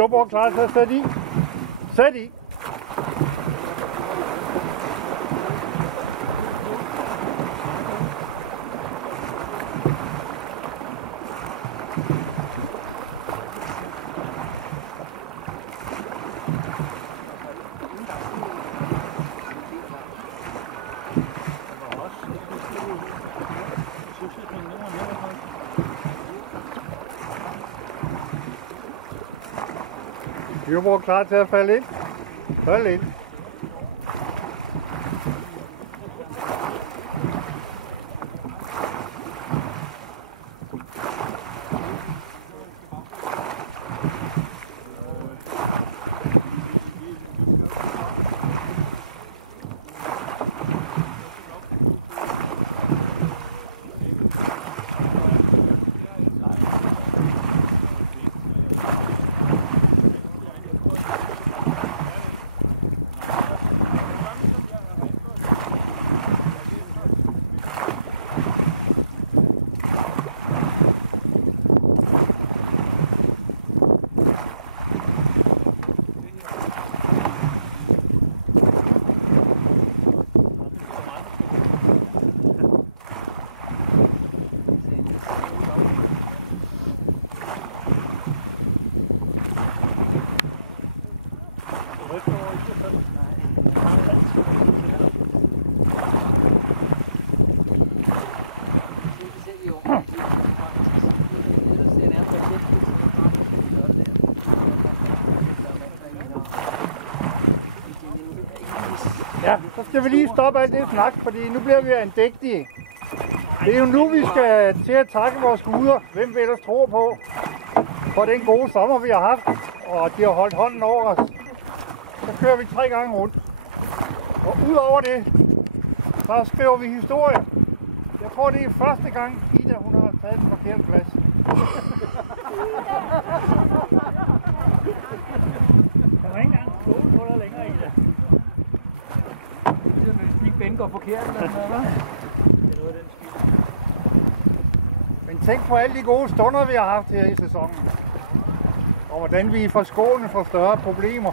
Styrbord klar til at sætte i. Sæt i. Styrbord klar til at falde ind. Fald ind. Ja, så skal vi lige stoppe alt det snak, fordi nu bliver vi andægtige. Det er jo nu, vi skal til at takke vores guder, hvem vi ellers tror på, for den gode sommer, vi har haft, og de har holdt hånden over os. Så kører vi 3 gange rundt. Og udover det, så skriver vi historie. Jeg tror, det er første gang, Ida hun har taget en forkert plads. Tænk på alle de gode stunder, vi har haft her i sæsonen, og hvordan vi er forskånet for større problemer.